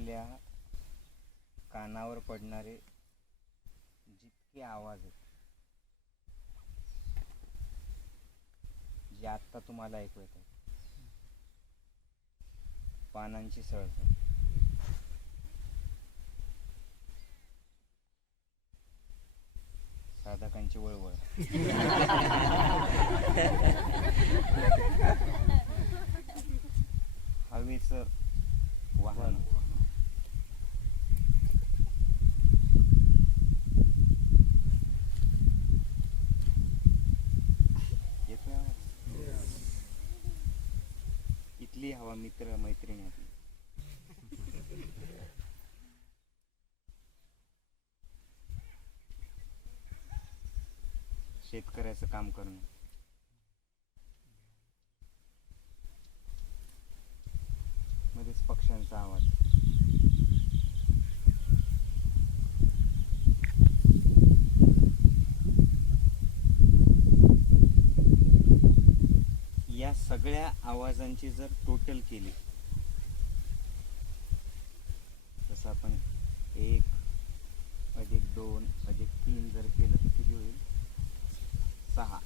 आपल्या कानावर पडणारे जितके आवाज आहेत, जे आत्ता तुम्हाला ऐकू येत आहेत, पानांची सळसळ, साधकांची वळवळ, हवेचं वाहन, येतोय आवाज? इथली हवा मित्र मैत्रिणी आपली. शेतकऱ्याचं काम करणं, मध्येच पक्ष्यांचा आवाज, या सगळ्या आवाजांची जर टोटल केली, तसं आपण 1+2+3 जर केलं तर किती होईल? 6.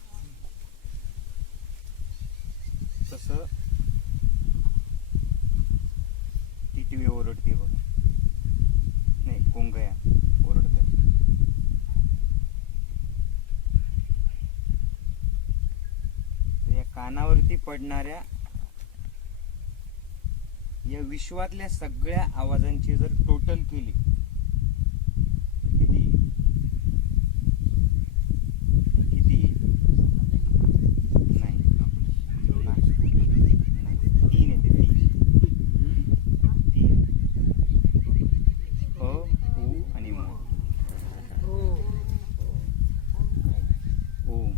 तसं टिटवी ओरडते बघ, नाही कोंगया ओरडतात. या कानावरती पडणाऱ्या या विश्वातल्या सगळ्या आवाजांची जर टोटल केली किती किती नाही, 3 येते. 3 अ, उ आणि म. ओम.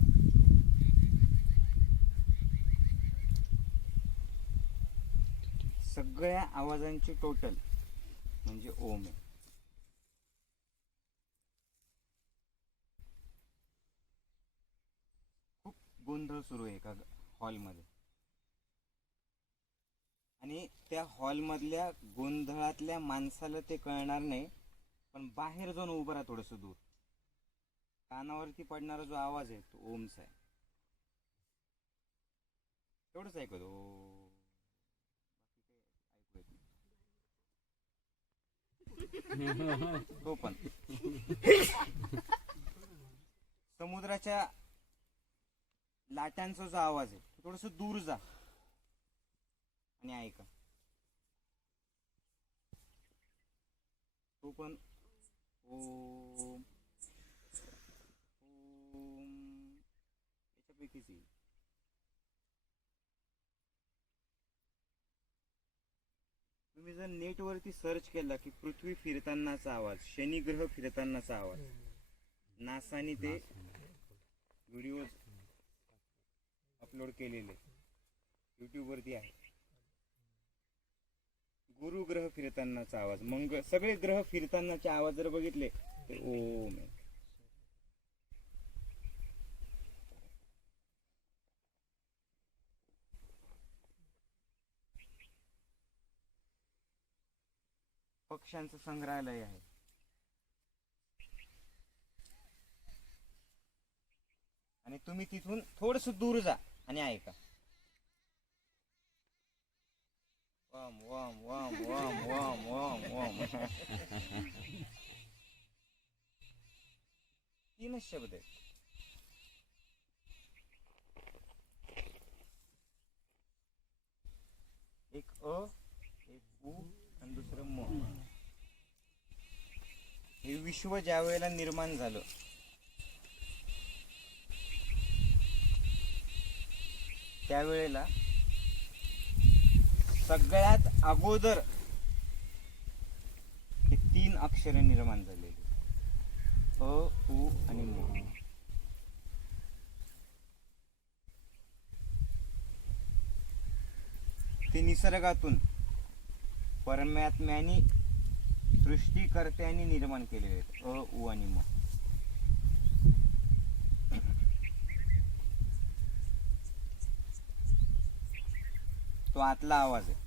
सगळ्या आवाजांची टोटल म्हणजे ओम आहे. खूप गोंधळ सुरू आहे एका हॉलमध्ये, आणि त्या हॉलमधल्या गोंधळातल्या माणसाला ते कळणार नाही, पण बाहेर जाऊन उभं राहा थोडंसं दूर, कानावरती पडणारा जो आवाज आहे तो ओमचा आहे. तेवढंच ऐकतो. तो पण समुद्राच्या लाटांचा जो आवाज आहे थोडस दूर जा आणि ऐका, तो पण ओम ओम याच्यापैकीच येईल. तुम्ही जर नेटवरती सर्च केला की पृथ्वी फिरतानाचा आवाज, शनिग्रह फिरतानाचा आवाज, नासाने ते व्हिडिओ अपलोड केलेले यूट्यूबवरती आहे. गुरुग्रह फिरतानाचा आवाज, सगळे ग्रह फिरतानाचे आवाज जर बघितले तर ओम आहे. पक्ष्यांचं संग्रहालय आहे. आणि तुम्ही तिथून थोडस दूर जा आणि ऐका. वाम वाम वाम वाम वाम वाम वाम. 3च शब्द आहेत. एक अ, एक उ आणि दुसरं म. हे विश्व ज्या वेळेला निर्माण झालं त्यावेळेला सगळ्यात अगोदर हे 3 अक्षरे निर्माण झालेली, अ, उ आणि म. ते निसर्गातून परमात्म्याने सृष्टीकर्त्यांनी निर्माण केलेले आहेत, अ, उ आणि म. तो आतला आवाज आहे.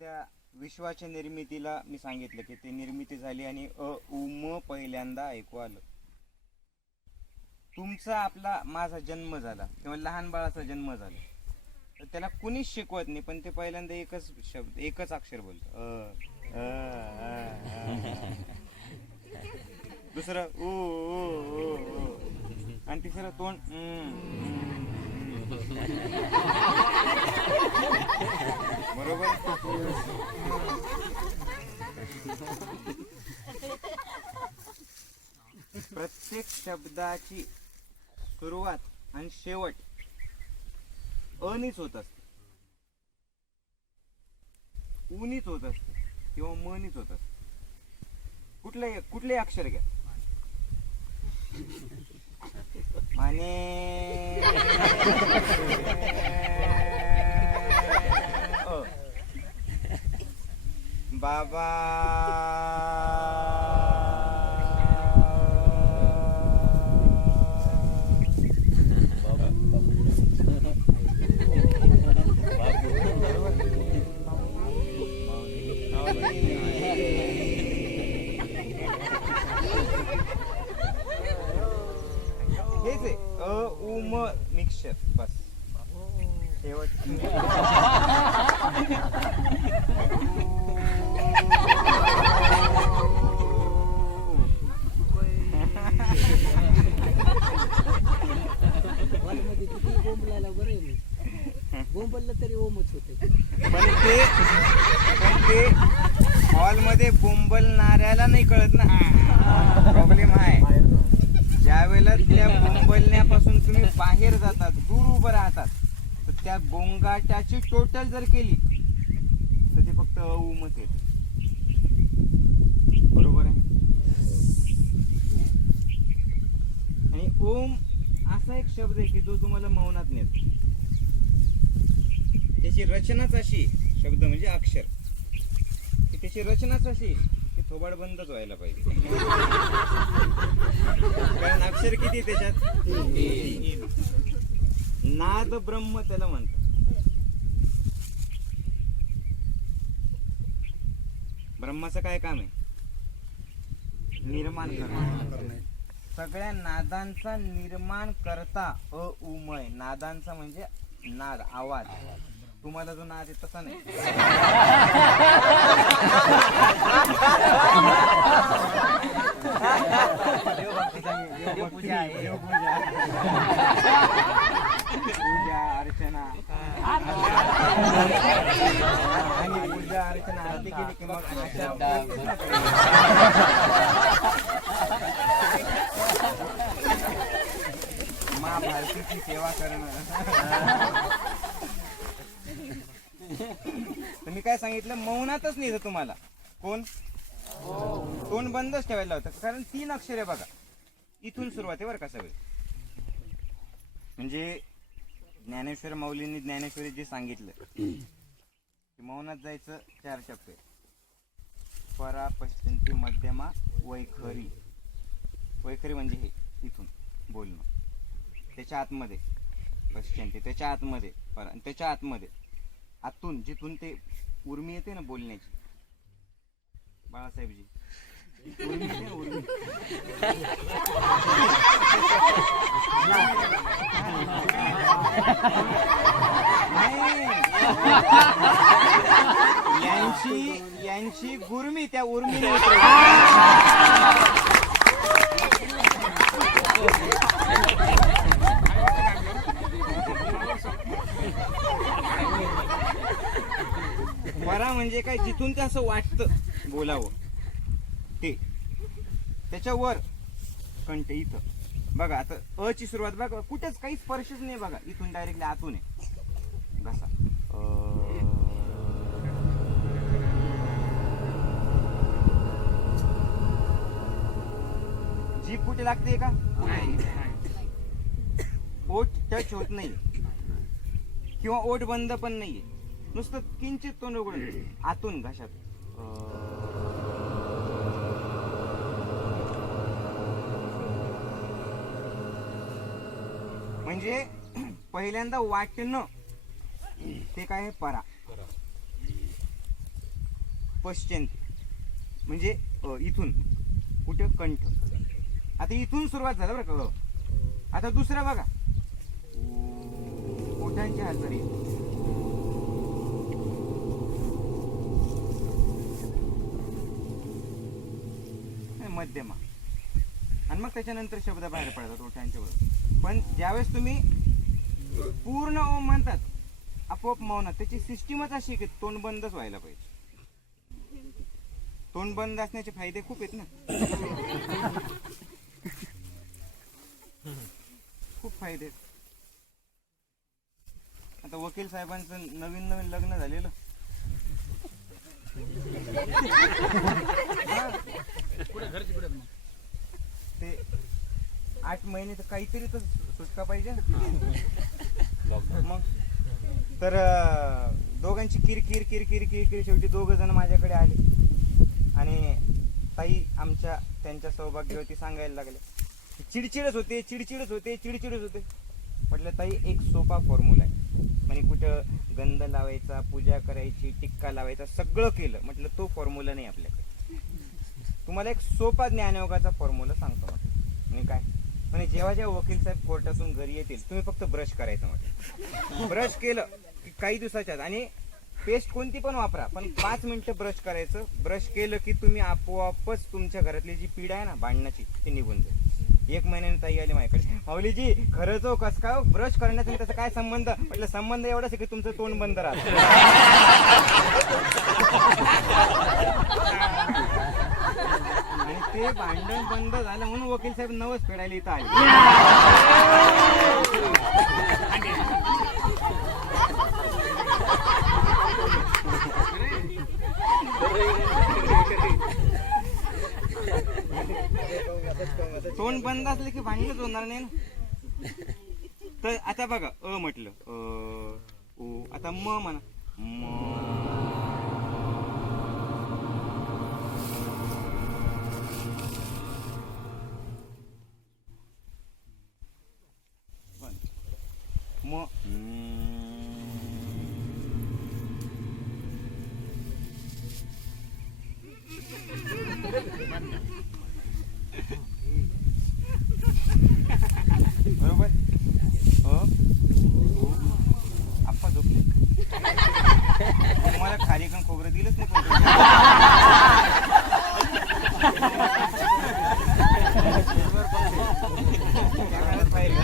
त्या विश्वाच्या निर्मितीला मी सांगितलं की ते निर्मिती झाली आणि अ उ म पहिल्यांदा ऐकू आलं. तुमचा आपला माझा जन्म झाला किंवा लहान बाळाचा जन्म झाला तर त्याला कुणीच शिकवत नाही, पण ते पहिल्यांदा एकच शब्द एकच अक्षर बोलत दुसरं ऊ ऊ ऊ आणि तिसरं तोंड बरोबर. प्रत्येक शब्दाची सुरुवात आणि शेवट अनीच होत असते, ऊनीच होत असते किंवा मनीच होत असते. कुठले अक्षर घ्या, माने बाबा हेच आहे अ उ म मिक्सचर बस शेवट. बोंबललं तरी ओमच होते. पण ते हॉलमध्ये बोंबलणाऱ्याला नाही कळत ना, प्रॉब्लेम आहे. ज्या वेळेला त्या बोंबलण्यापासून तुम्ही बाहेर जातात, दूर उभं राहतात, तर त्या गोंगाटाची टोटल जर केली तर ते फक्त उमच येत. बरोबर आहे. आणि ओम असा एक शब्द आहे की जो तुम्हाला मौनात नेतो. त्याची रचनाच अशी, शब्द म्हणजे अक्षर, की त्याची रचनाच अशी की थोबाड बंदच व्हायला पाहिजे. कारण अक्षर किती त्याच्यात, नाद ब्रह्म त्याला म्हणतात. ब्रह्माचं काय काम आहे? निर्माण करणं. सगळ्या नादांचा निर्माण करता उमय. नादांचा म्हणजे नाद, आवाज. तुम्हाला जो नाद आहे तसा नाही. पूजा अर्चना आणि पूजा अर्चना आरती केली की मग माँ भारतीची सेवा करणं. तर मी काय सांगितलं, मौनातच नाही तुम्हाला. कोण तोंड बंदच ठेवायला होतं, कारण 3 अक्षर आहे बघा. इथून सुरुवात आहे बरं का सगळे. म्हणजे ज्ञानेश्वर माऊलींनी ज्ञानेश्वरी जे सांगितलं की मौनात जायचं 4 टप्पे. परा, पश्चिंती, मध्यमा, वैखरी. वैखरी म्हणजे हे इथून बोलणं, त्याच्या आतमध्ये पश्चिंती, त्याच्या आतमध्ये परा, त्याच्या आतमध्ये आतून जिथून ते उर्मी येते ना बोलण्याची. बाळासाहेबजी उर्मी येते ना, उर्मी. यांची गुरमी त्या उर्मीने परा म्हणजे काय, जिथून ते असं वाटतं बोलावं ते. त्याच्यावर कंठ इथं बघा. आता अ ची सुरुवात बघा, कुठेच काही स्पर्शच नाही बघा. इथून डायरेक्टली आतून आहे घसा. जीभ कुठे लागते का? ओठ टच होत नाही किंवा ओठ बंद पण नाहीये, नुसतं किंचित तोंड उघडून आतून घशात. म्हणजे पहिल्यांदा वाटणं ते काय आहे? परा. पश्चिंती म्हणजे इथून कुठे कंठ. आता इथून सुरुवात झालं बरं का. आता दुसरा बघा, ओठांची हालचाली. मध्यमा आणि मग त्याच्यानंतर शब्द बाहेर पडतात ओठांच्या वर. पण ज्यावेळेस तुम्ही पूर्ण ओम म्हणतात आपोआप मौनात, त्याची सिस्टीमच अशी की तोंड बंदच व्हायला पाहिजे. तोंड बंद असण्याचे फायदे खूप आहेत ना. खूप फायदे आहेत. आता वकील साहेबांचं नवीन नवीन लग्न झालेलं, ते 8 महिने तर काहीतरी तर सुटका पाहिजे मग. तर दोघांची किरकिर किरकिर किरकिर शेवटी दोघ जण माझ्याकडे आले आणि ताई आमच्या त्यांच्या सौभाग्यवती सांगायला लागले. चिडचिडच होते चिडचिडच होते चिडचिडच होते. म्हटलं ताई एक सोपा फॉर्म्युला आहे. म्हणे कुठं गंध लावायचा, पूजा करायची, टिक्का लावायचा, सगळं केलं. म्हटलं तो फॉर्म्युला नाही आपल्याकडे. तुम्हाला एक सोपा ज्ञानयोगाचा फॉर्म्युला सांगतो. म्हणे काय? म्हणे जेव्हा जेव्हा वकील साहेब कोर्टातून घरी येतील तुम्ही फक्त ब्रश करायचं. म्हटलं ब्रश केलं की काही दिवसाच्या आत, आणि पेस्ट कोणती पण वापरा, पण 5 मिनिटं ब्रश करायचं. ब्रश केलं की तुम्ही आपोआपच तुमच्या घरातली जी पीड आहे ना भांडणाची ती निघून जाईल. 1 महिन्याने ताई आली माझ्याकडे, माऊलीजी खरंच हो कस काय ब्रश करण्याचा त्याचा काय संबंध? म्हटलं संबंध एवढाच आहे की तुमचं तोंड बंद राहतं. आणि ते भांडण बंद झालं म्हणून वकील साहेब नवस फेडायला इथं आले. तोंड बंद असलं की भांडणच होणार नाही ना. तर आता बघा म्हटलं ओ, आता म म्हणा. म बरोबर. आप्पा झोपले. मला खारीकण खोबरं दिलंच नाही पण त्या काळात पाहिलं.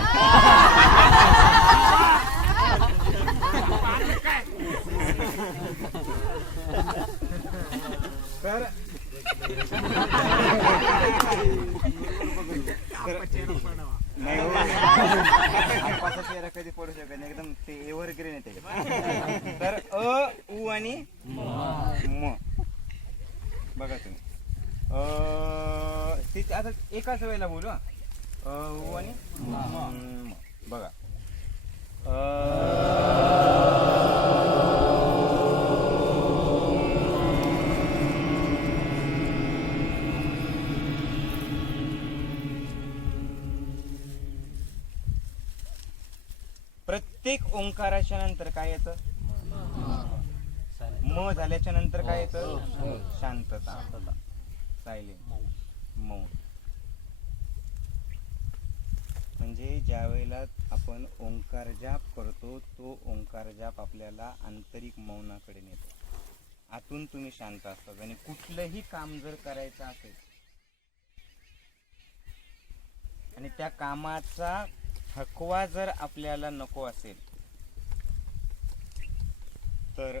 तर नाही हो, आप्पाचा चेहरा कधी पडू शकत नाही, एकदम ते एव्हरग्रीन आहे ते. तर उ आणि म बघा तुम्ही. ते आता एकाच वेळेला बोलू. उ आणि म बघा. प्रत्येक ओंकाराच्या नंतर काय येतं? म झाल्याच्या नंतर काय येतं? शांतता, सायलेंट, मौन. म्हणजे ज्या वेळेला आपण ओंकार जाप करतो तो ओंकार जाप आपल्याला आंतरिक मौनाकडे नेतो. आतून तुम्ही शांत असतात आणि कुठलंही काम जर करायचं असेल आणि त्या कामाचा थकवा जर आपल्याला नको असेल तर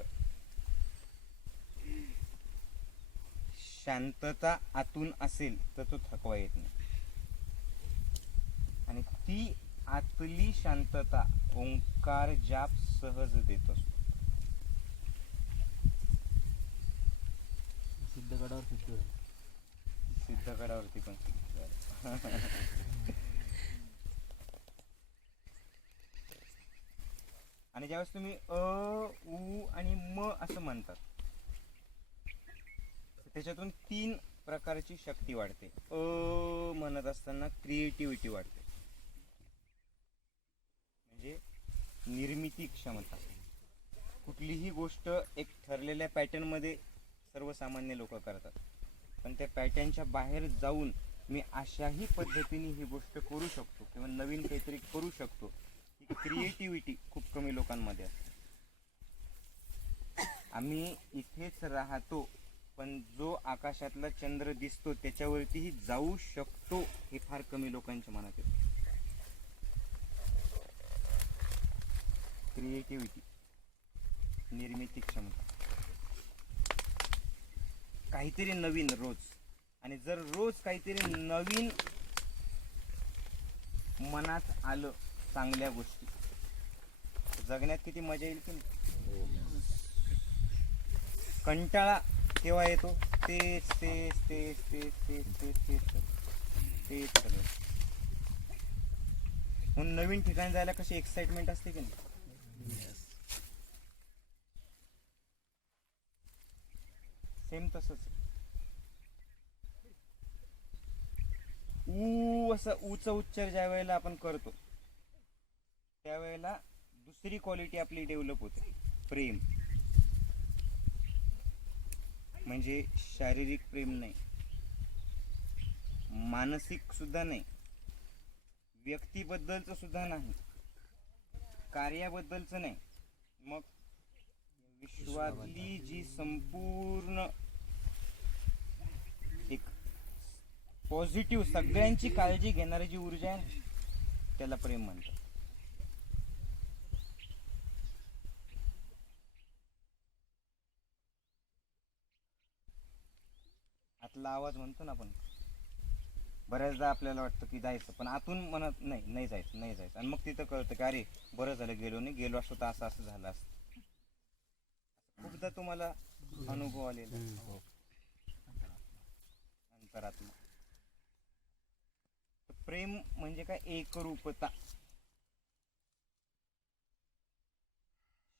शांतता आतून असेल तर तो थकवा येत नाही. आणि ती आतली शांतता ओंकार जाप सहज देत असतो. सिद्धगडावरती पण आणि ज्यावेळेस तुम्ही उ आणि म असं म्हणतात त्याच्यातून 3 प्रकारची शक्ती वाढते. म्हणत असताना क्रिएटिव्हिटी वाढते, म्हणजे निर्मिती क्षमता. कुठलीही गोष्ट एक ठरलेल्या पॅटर्न मध्ये सर्वसामान्य लोक करतात. पण त्या पॅटर्नच्या बाहेर जाऊन मी अशाही पद्धतीने ही गोष्ट करू शकतो किंवा नवीन काहीतरी करू शकतो, ही क्रिएटिव्हिटी खूप कमी लोकांमध्ये असते. आम्ही इथेच राहतो, पण जो आकाशातला चंद्र दिसतो त्याच्यावरतीही जाऊ शकतो, हे फार कमी लोकांच्या मनात येतं. क्रिएटिव्हिटी, निर्मिती क्षमता, काहीतरी नवीन रोज. आणि जर रोज काहीतरी नवीन मनात आलं, चांगल्या गोष्टी, जगण्यात किती मजा येईल की नाही. कंटाळा केव्हा येतो? तेच तेच तेच तेच तेच तेच तेच तेच सगळं. म्हणून नवीन ठिकाणी जायला कशी एक्साइटमेंट असते की नाही. सेम तसंच. असा ऊचा उच्चार ज्या वेळेला आपण करतो त्यावेळेला दुसरी क्वालिटी आपली डेव्हलप होते, प्रेम. म्हणजे शारीरिक प्रेम नाही, मानसिक सुद्धा नाही, व्यक्तीबद्दलचं सुद्धा नाही, कार्याबद्दलचं नाही, मग विश्वातली जी संपूर्ण एक पॉझिटिव्ह सगळ्यांची काळजी घेणारी जी ऊर्जा आहे ना, त्याला प्रेम म्हणतात. आतला आवाज म्हणतो ना आपण, बऱ्याचदा आपल्याला वाटतं की जायचं, पण आतून म्हणत नाही, नाही जायचं, नाही जायचं. आणि मग तिथं कळतं की अरे बरं झालं गेलो नाही, गेलो असतो तर असं असं झालं असतं. खूपदा तुम्हाला अनुभव आलेला अंतरात्मा. प्रेम म्हणजे काय? एकरूपता.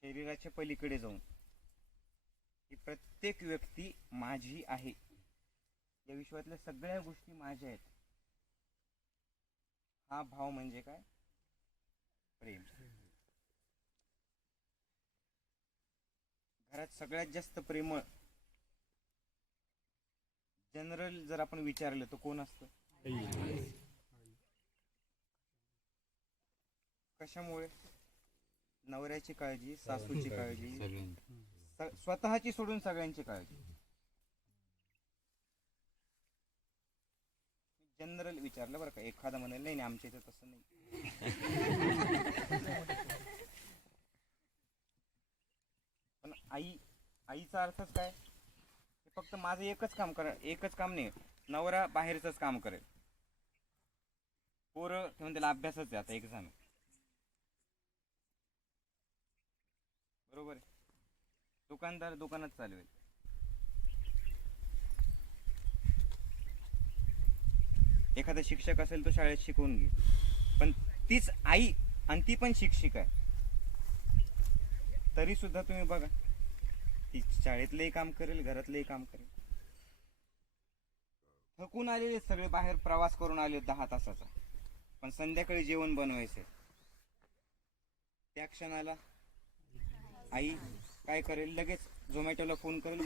शरीराच्या पलीकडे जाऊन ही प्रत्येक व्यक्ती माझी आहे, या विश्वातल्या सगळ्या गोष्टी माझ्या आहेत, हा भाव म्हणजे काय? प्रेम. घरात सगळ्यात जास्त प्रेमळ जनरल जर आपण विचारलं तर कोण असतं? कशामुळे? नवऱ्याची काळजी, सासूची काळजी, स्वतःची सोडून सगळ्यांची काळजी. जनरल विचारलं बरं का. एखादा म्हणेल नाही नाही आमच्या इथं तसं नाही. पण आईचा अर्थच काय? फक्त माझं एकच काम करा, एकच काम नाही, नवरा बाहेरच काम करेल, पोरं ठेवून त्याला अभ्यासच आहे, आता एक्झाम आहे, बरोबर आहे. दुकानदार दुकानात चालवेल, एखादा शिक्षक असेल तो शाळेत शिकवून घे. पण तीच आई, आणि ती पण शिक्षिका आहे, तरी सुद्धा तुम्ही बघा, ती शाळेतलंही काम करेल, घरातलंही काम करेल. थकून आलेले सगळे, बाहेर प्रवास करून आले 10 तासाचा, पण संध्याकाळी जेवण बनवायचं, त्या क्षणाला आई काय करेल? लगेच झोमॅटोला फोन करेल,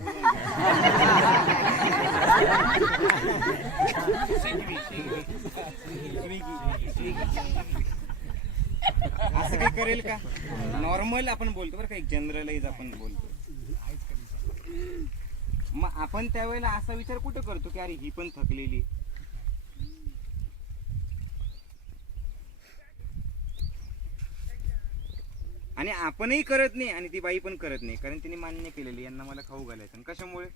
असं काही करेल का? नॉर्मल आपण बोलतो बरं का, एक जनरलाइज आपण बोलतो. मग आपण त्यावेळेला असा विचार कुठं करतो की अरे ही पण थकलेली, आणि आपणही करत नाही आणि ती बाई पण करत नाही, कारण तिने मान्य केलेली यांना मला खाऊ घालायचं. आणि कशामुळे?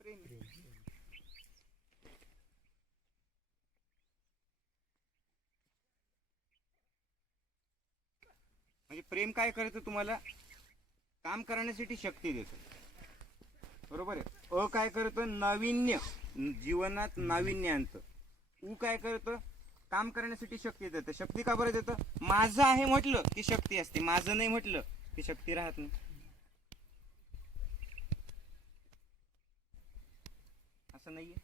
प्रेम. म्हणजे प्रेम काय करतं? तुम्हाला काम करण्यासाठी शक्ती देतं, बरोबर आहे. काय करतं? नाविन्य, जीवनात नाविन्य आणतं. काय करतं? काम करण्यासाठी शक्ती देतं. शक्ती का बरं देतं? माझं आहे म्हटलं की शक्ती असते, माझं नाही म्हटलं की शक्ती राहत नाही. असं नाहीये.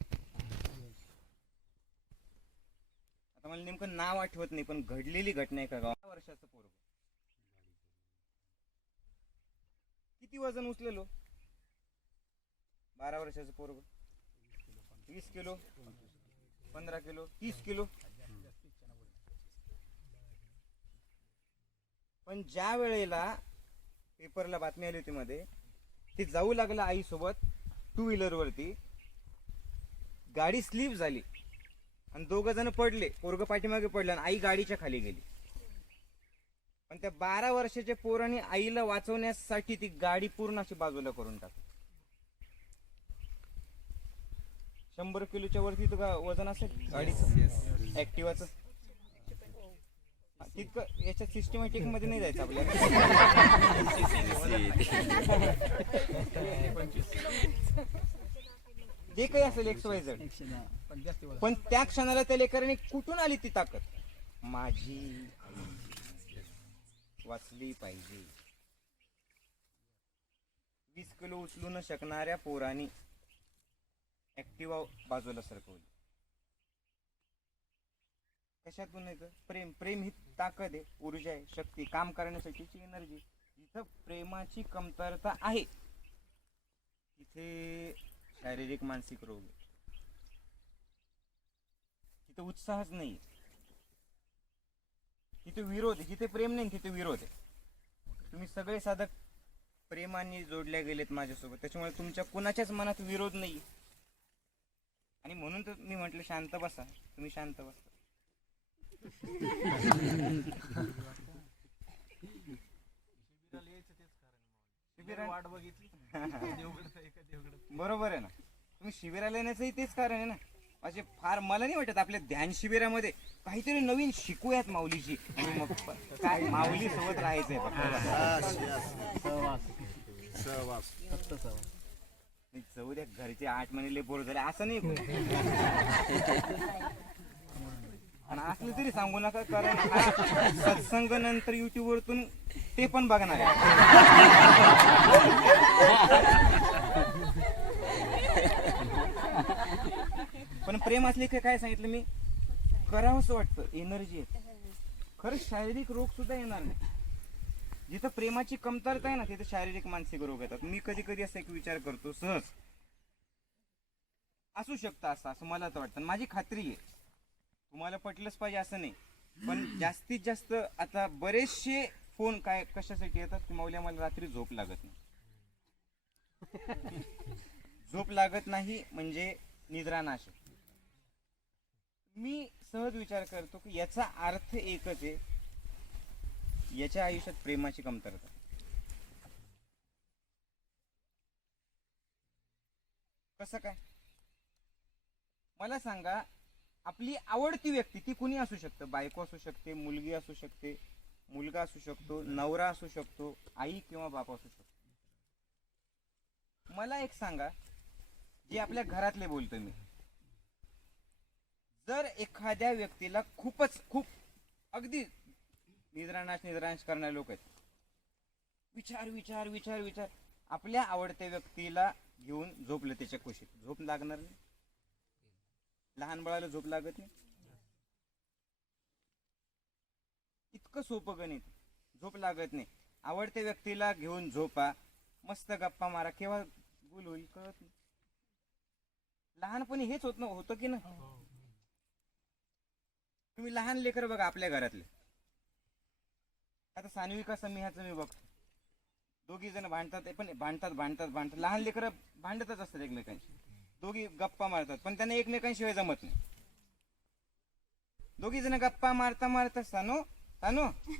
आता मला नेमकं नाव आठवत नाही, पण घडलेली घटना आहे का, 10 वर्षाचं पोरग, किती वजन उचलेलो, 12 वर्षाचं पोरग 20 किलो 15 किलो 30 किलो. पण ज्या वेळेला पेपरला बातमी आली होती मध्ये, ते जाऊ लागला आई सोबत 2 व्हीलर वरती, गाडी स्लिप झाली आणि 2 जण पडले. पोरग पाठीमागे पडलं आणि आई गाडीच्या खाली गेली. पण त्या 12 वर्षाच्या पोराने आईला वाचवण्यासाठी ती गाडी पूर्ण अशी बाजूला करून टाकली. 100 किलोच्या वरती वजन असेल गाडीचं, ऍक्टिवाचं. तितकं याच्या सिस्टमॅटिक मध्ये नाही जायचं आपल्याला. जे काही असेल XYZ, पण त्या क्षणाला त्या लेकराने कुठून आली ती ताकद? माझी आई वाचली पाहिजे. 20 किलो उचलू न शकणाऱ्या पोरानी ऍक्टिवा बाजूला सरकवली. कशातून येतं? प्रेम. प्रेम ही ताकद आहे, ऊर्जा आहे, शक्ती, काम करण्यासाठीची एनर्जी. जिथं प्रेमाची कमतरता आहे तिथे शारीरिक मानसिक रोग आहे. तिथे उत्साहच नाही, तिथे विरोध आहे. जिथे प्रेम नाही तिथे विरोध आहे. तुम्ही सगळे साधक प्रेमाने जोडल्या गेलेत माझ्यासोबत, त्याच्यामुळे तुमच्या कुणाच्याच मनात विरोध नाही. आणि म्हणून तर मी म्हटलं शांत बसा. तुम्ही शांत बसा. वाट बघितली. बरोबर आहे ना. तुम्ही शिबिराला येण्याचंही तेच कारण आहे ना. असे फार मला नाही वाटत आपल्या ध्यान शिबिरामध्ये काहीतरी नवीन शिकूयात माऊलीची, आणि मग काय माऊली सोबत राहायचंय जाऊ द्या. घरचे 8 महिने बोर झाले असं नाही. आणि असलं तरी सांगू नका, कारण सत्संग नंतर युट्यूब वरतून ते पण बघणार आहे. पण प्रेम असले की काय सांगितलं मी, करावंच वाटतं. एनर्जी आहे. खरंच शारीरिक रोग सुद्धा येणार नाही. जिथं प्रेमाची कमतरता आहे ना तिथे शारीरिक मानसिक रोग येतात. मी कधी कधी असा एक विचार करतो, सहज असू शकतं असं मला तर वाटतं. माझी खात्री आहे. तुम्हाला पटलंच पाहिजे असं नाही, पण जास्तीत जास्त आता बरेचसे फोन काय कशासाठी येतात की माऊली मला रात्री झोप लागत नाही. झोप लागत नाही म्हणजे निद्रानाश. मी सहज विचार करतो की याचा अर्थ एकच आहे, याच्या आयुष्यात प्रेमाची कमतरता. कसं काय मला सांगा. आपली आवडती व्यक्ती ती कुणी असू शकतं. बायको असू शकते, मुलगी असू शकते, मुलगा असू शकतो, नवरा असू शकतो, आई किंवा बाप असू शकतो. मला एक सांगा, जे आपल्या घरातले बोलतोय मी, जर एखाद्या व्यक्तीला खूप अगदी निद्रानाश करणारे लोक आहेत, विचार आपल्या आवडत्या व्यक्तीला घेऊन झोपलं त्याच्या कुशीत, झोप लागणार नाही? लहान बाळाला झोप लागत नाही? इतकं सोपं गणित. झोप लागत नाही. आवडत्या व्यक्तीला घेऊन झोपा, मस्त गप्पा मारा, केव्हा गुल होईल कळत नाही. लहानपणी हेच होतं की ना. तुम्ही लहान लेकर बघा आपल्या घरातले. आता सान्विका समीहाचं मी बघतो, 2 जण भांडतात, पण भांडतात. लहान लेकर भांडतच असतात एकमेकांशी. दोघी गप्पा मारतात, पण त्यांना एकमेकांशिवाय जमत नाही. 2 जण गप्पा मारता सानू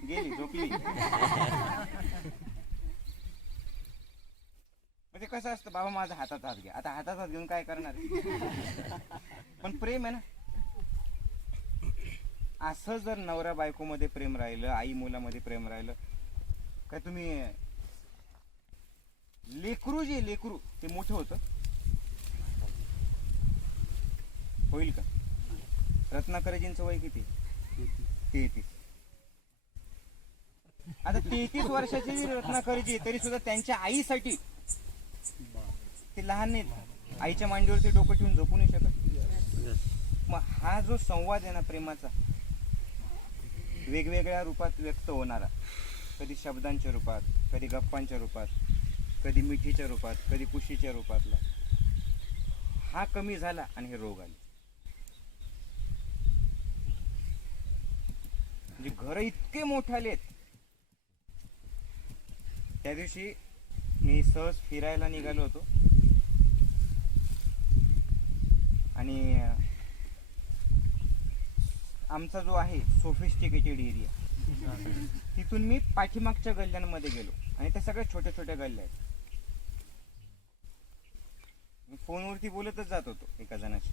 गेली, झोपली. म्हणजे कसं असतं, बाबा माझा हातात हात घ्या. आता हातात हात घेऊन काय करणार? पण प्रेम आहे ना. असं जर नवरा बायको मध्ये प्रेम राहिलं, आई मुलामध्ये प्रेम राहिलं, काय तुम्ही लेकरू ते मोठं होतं होईल का? रत्नाकरजींचं वय किती? 33. आता 33 वर्षाची रत्नाकरजी तरी सुद्धा त्यांच्या आईसाठी ते लहान नाहीत. आईच्या मांडीवरती डोकं ठेवून झोपू नाही शकत. मग हा जो संवाद आहे ना प्रेमाचा, वेगवेगळ्या रूपात व्यक्त होणारा, कधी शब्दांच्या रूपात, कधी गप्पांच्या रूपात, कधी मिठीच्या रूपात, कधी कुशीच्या रूपातला, हा कमी झाला आणि हे रोग आले. म्हणजे घर इतके मोठाले आहेत. त्या दिवशी मी सहज फिरायला निघालो होतो आणि आमचा जो आहे सोफिस्टिकेटेड एरिया, तिथून मी पाठीमागच्या गल्ल्यांमध्ये गेलो आणि त्या सगळ्या छोट्या छोट्या गल्ल्या आहेत. मी फोनवरती बोलतच जात होतो एका जणाशी.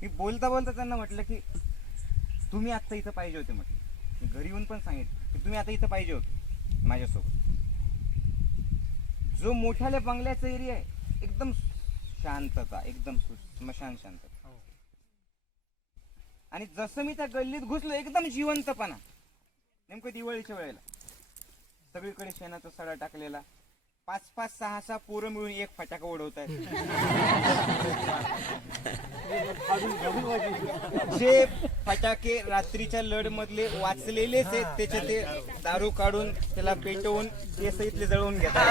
मी बोलता बोलता त्यांना म्हटलं की तुम्ही आत्ता इथं पाहिजे होते. म्हटलं मी घरी येऊन पण सांगितलं की तुम्ही आता इथं पाहिजे होते माझ्यासोबत. जो मोठ्याल्या बंगल्याचा एरिया आहे, एकदम शांतता, एकदम स्मशान शांतता. आणि जसं मी त्या गल्लीत घुसलो, एकदम जिवंतपणा. नेमकं दिवाळीच्या वेळेला सगळीकडे शेणाचा सडा टाकलेला, 5-5, 6-6 पोरं मिळून एक फटाका उडवत आहेत. जे फटाके रात्रीच्या लढ मधले वाचलेलेच आहेत, त्याचे ते दारू काढून त्याला पेटवून ते सहितले जळवून घेतात.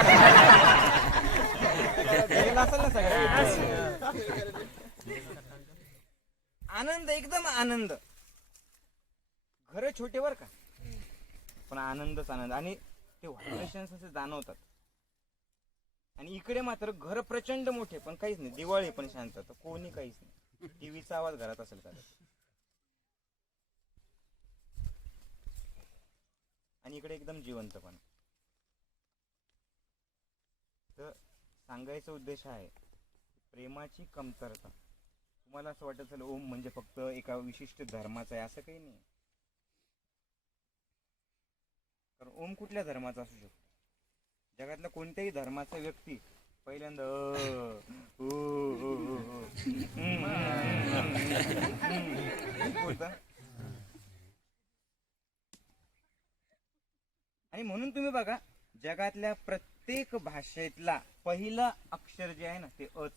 असेल ना सगळं आनंद, एकदम आनंद. घर छोटे बर का, पण आनंदच आनंद. आणि ते व्हायब्रेशन्स असे जाणवतात. आणि इकडे मात्र घर प्रचंड मोठे, पण काहीच नाही. दिवाळी पण शांतता, कोणी काहीच नाही. टीव्हीचा आवाज घरात असेल का? आणि इकडे एकदम जिवंतपणा. तर सांगायचा उद्देश आहे प्रेमाची कमतरता. तुम्हाला असं वाटत असेल ओम म्हणजे फक्त एका विशिष्ट धर्माचा आहे, असं काही नाही. कारण ओम कुठल्या धर्माचा असू शकतो. जगातल्या कोणत्याही धर्माचा व्यक्ती पहिल्यांदा बोलता. आणि म्हणून तुम्ही बघा, जगातल्या प्रत्येक भाषेतला पहिलं अक्षर जे आहे ना, ते अच.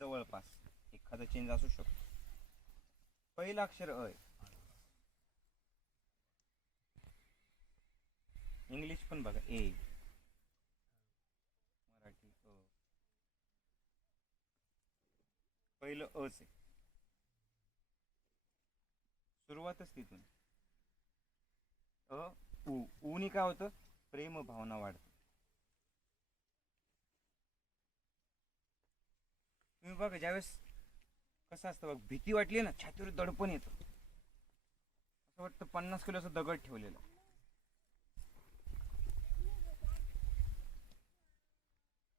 जवळपास एखादा चेंज असू शकतो, पहिलं अक्षर अ. इंग्लिश पण बघा, ए. मराठी अ. पहिलं अच आहे. सुरुवातच तिथून. अ उ. उनी काय होतं? प्रेम भावना वाढते. तुम्ही बघा, ज्यावेळेस कसं असतं बघ, भीती वाटली ना, छातीवर दडपण येतं. असं वाटतं 50 किलोचा दगड ठेवलेला.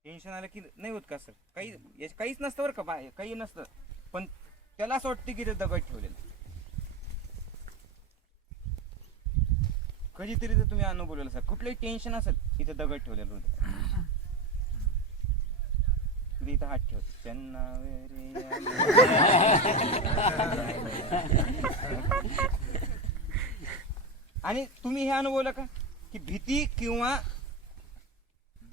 टेन्शन आलं की नाही होत का सर? काहीच नसतं बरं का, काही नसतं, पण त्याला असं वाटतं की ते दगड ठेवलेला. कधीतरी जर तुम्ही अनुभवलेलं सर, कुठलंही टेन्शन असेल, इथे दगड ठेवलेलं होतं. इथं हात ठेवतो. आणि तुम्ही हे अनुभवलं का की भीती किंवा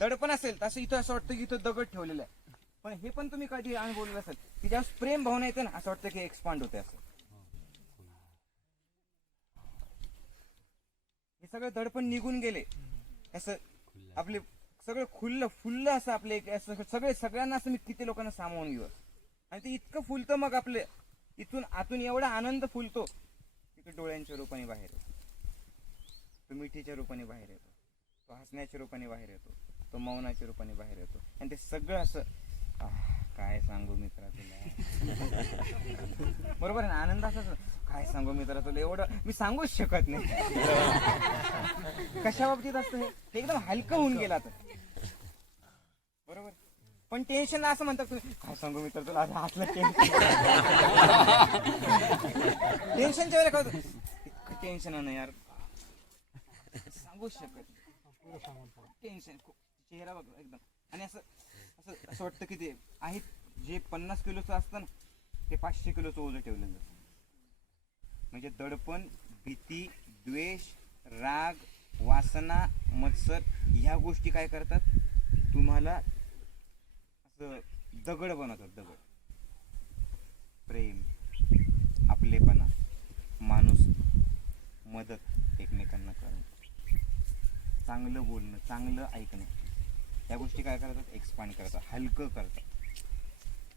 दडपण असेल, तसं इथं असं वाटतं की इथं दगड ठेवलेलं आहे. पण हे पण तुम्ही कधी अनुभवलेलं असेल की ज्यावेळेस प्रेम भावना येते ना, असं वाटतं की एक्सपांड होते. असं हे सगळं दडपण निघून गेले, असं आपले सगळं फुललं असं आपले सगळ्यांना असं मी किती लोकांना सामावून घेऊ. आणि ते इतकं फुलतं, मग आपले इथून आतून एवढा आनंद फुलतो, तिथे डोळ्यांच्या रूपाने बाहेर येतो, तो मिठीच्या रूपाने बाहेर येतो, तो हसण्याच्या रूपाने बाहेर येतो, तो मौनाच्या रूपाने बाहेर येतो. आणि ते सगळं असं काय सांगू मित्रा तुला. बरोबर आहे ना? आनंद असं काय सांगू मित्रा तुला, एवढं मी सांगूच शकत नाही. कशा बाबतीत असतं हे? ते एकदम हलकं होऊन गेला तर. बरोबर. पण टेन्शन असं म्हणतात तुम्ही, काय सांगू मित्र तुला, असलं टेन्शनच्या वेळेला काय होतं, टेन्शन नाही यार, सांगूच शकत नाही. टेन्शन खूप, चेहरा बघ एकदम. आणि असं असं असं वाटतं की ते आहे जे 50 किलोचं असतं ना, ते 500 किलोचं ओझं ठेवलेलं जातं. म्हणजे दडपण, भीती, द्वेष, राग, वासना, मत्सर, ह्या गोष्टी काय करतात, तुम्हाला असं दगड बनवतात. दगड. प्रेम, आपलेपणा, माणूस, मदत एकमेकांना करणं, चांगलं बोलणं, चांगलं ऐकणं, या गोष्टी काय करतात, एक्सपांड करतात, हलकं करतात.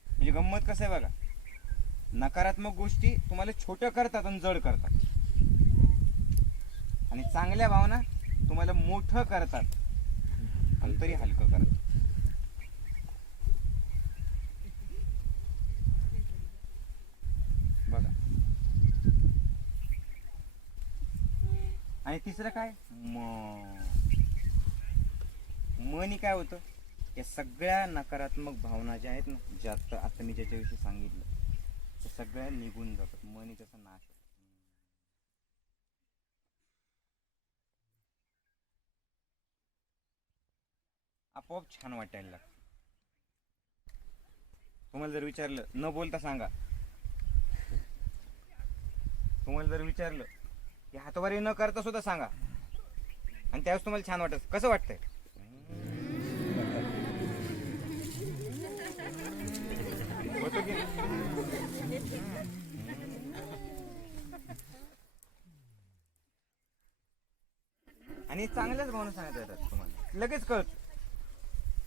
म्हणजे गंमत कसं आहे बघा, नकारात्मक गोष्टी तुम्हाला छोट्या करतात आणि जड करतात, आणि चांगल्या भावना तुम्हाला मोठं करतात आणि तरी हलकं करतात. बघा. आणि तिसरं काय, मनी काय होतं, या सगळ्या नकारात्मक भावना ज्या आहेत ना, ज्या आता मी ज्याच्याविषयी सांगितलं, त्या सगळ्या निघून जातात. मनी त्याचा नाश होतो. आपोआप छान वाटायला लागतं. तुम्हाला जर विचारलं, न बोलता सांगा, तुम्हाला जर विचारलं की हातवारी न करता सुद्धा सांगा, आणि त्यावेळेस तुम्हाला छान वाटत, कसं वाटतंय? होतं की नाही? आणि चांगल्याच भावना सांगायच्या येतात तुम्हाला, लगेच कळत.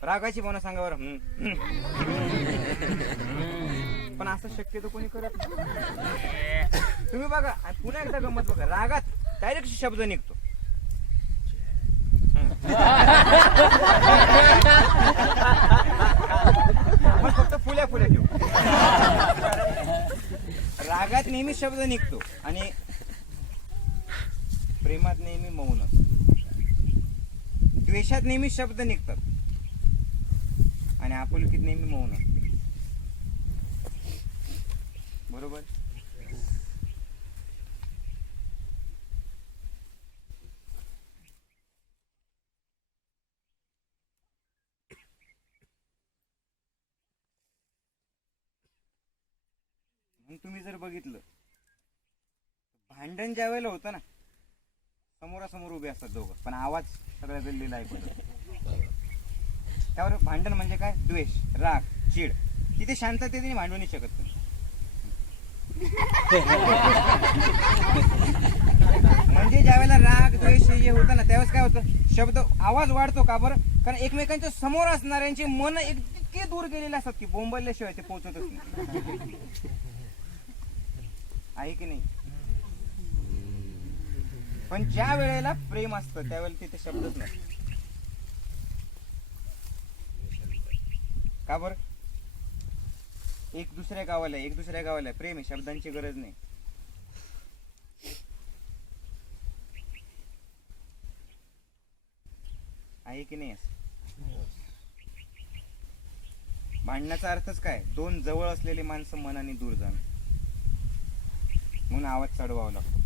रागाची भावना सांगा बरं, पण असं शक्यतो कोणी करत नाही. तुम्ही बघा, आणि पुन्हा एकदा गंमत बघा, रागात डायरेक्ट शब्द निघतो. मग फक्त फुल्या फुल्या ठेवू. रागात नेहमी शब्द निघतो, आणि प्रेमात नेहमी मौन असतो. द्वेषात नेहमी शब्द निघतात, आणि आपुलकीत नेहमी मौन असते. बरोबर. तुम्ही जर बघितलं, भांडण ज्या वेळेला होतं ना, समोरासमोर उभे असतात दोघं, पण आवाज सगळ्या गल्लीला ऐकू येतो. त्यावर भांडण म्हणजे काय, द्वेष, राग, चिड. तिथे शांततेने भांडू नाही शकत तुम्ही. म्हणजे ज्या वेळेला राग, द्वेष हे होतं ना, त्यावेळेस काय होतं, शब्द, आवाज वाढतो. का बरं? कारण एकमेकांच्या समोर असणाऱ्यांची मन इतके दूर गेलेले असतात की बोंबलल्याशिवाय ते पोहोचतच नाही. आहे की नाही? पण ज्या वेळेला प्रेम असतं त्यावेळेला तिथे शब्दच नाही. का बरं? एक दुसऱ्या गावाला प्रेम आहे, शब्दांची गरज नाही. आहे की नाही? भांडण्याचा अर्थच काय, दोन जवळ असलेली माणसं मनाने दूर जाणं, म्हणून आवाज चढवावा लागतो.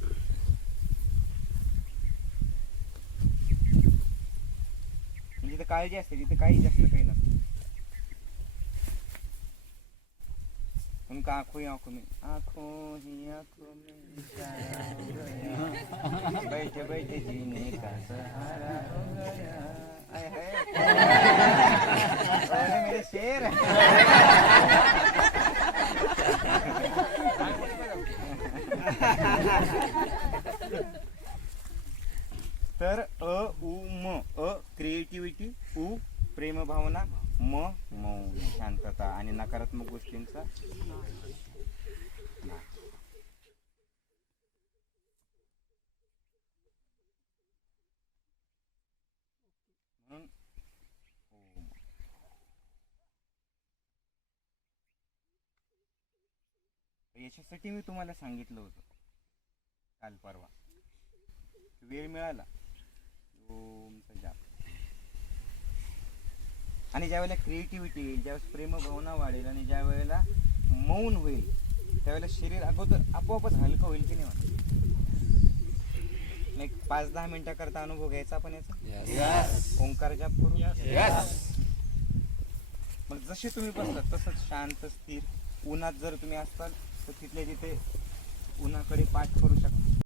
जिथे काळजी असते तिथे काही जास्त काही नसतं. उनका आंखों ही आंखों में बैठे बैठे जीने का सहारा हो गया. आय हाय मेरे शेर. तर क्रिएटिव्हिटी, उ प्रेम भावना, मौन शांतता, आणि नकारात्मक गोष्टींचा म्हणून याच्यासाठी मी तुम्हाला सांगितलं होतं काल परवा, वेळ मिळाला ओमचा जाप. आणि ज्या वेळेला क्रिएटिव्हिटी येईल, ज्यावेळेस प्रेमभावना वाढेल, आणि ज्या वेळेला मौन होईल, त्यावेळेला शरीर अगोदर आपोआपच हलकं होईल की नाही म्हणा. एक 5-10 मिनिटाकरता अनुभव घ्यायचा आपण याचा. ओंकार जाप करू. मग जसे तुम्ही बसलात तसंच शांत स्थिर. उन्हात जर तुम्ही असाल तर तिथल्या तिथे उन्हाकडे पाठ करू शकता.